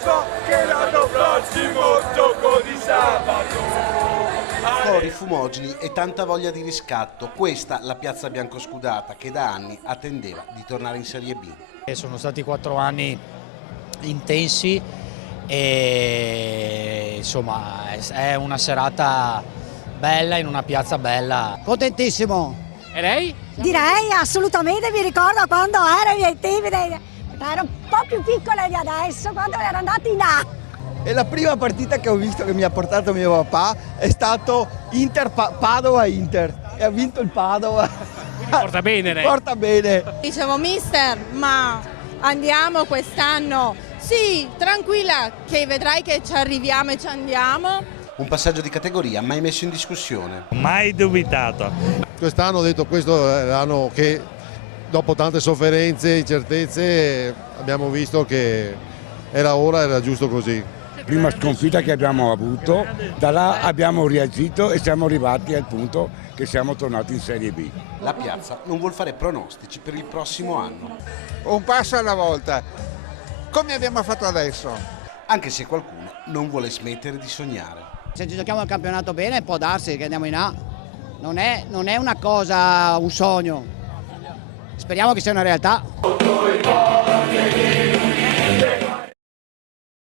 so che l'anno prossimo gioco di sabato. Cori, fumogeni e tanta voglia di riscatto, questa la piazza biancoscudata che da anni attendeva di tornare in Serie B. Sono stati 4 anni intensi e insomma è una serata bella in una piazza bella. Contentissimo. E lei? Direi assolutamente, mi ricordo quando ero ai miei tempi, ero un po' più piccola di adesso, quando ero andati là. E la prima partita che ho visto che mi ha portato mio papà è stato Padova-Inter e ha vinto il Padova. Quindi porta bene lei. Porta bene. Dicevo, mister, ma andiamo quest'anno? Sì, tranquilla, che vedrai che ci arriviamo e ci andiamo. Un passaggio di categoria mai messo in discussione. Mai dubitato. Quest'anno ho detto questo è l'anno che dopo tante sofferenze e incertezze abbiamo visto che era giusto così. Prima sconfitta che abbiamo avuto, da là abbiamo reagito e siamo arrivati al punto che siamo tornati in Serie B. La piazza non vuol fare pronostici per il prossimo anno. Un passo alla volta, come abbiamo fatto adesso. Anche se qualcuno non vuole smettere di sognare. Se ci giochiamo il campionato bene può darsi che andiamo in A. Non è una cosa, un sogno. Speriamo che sia una realtà.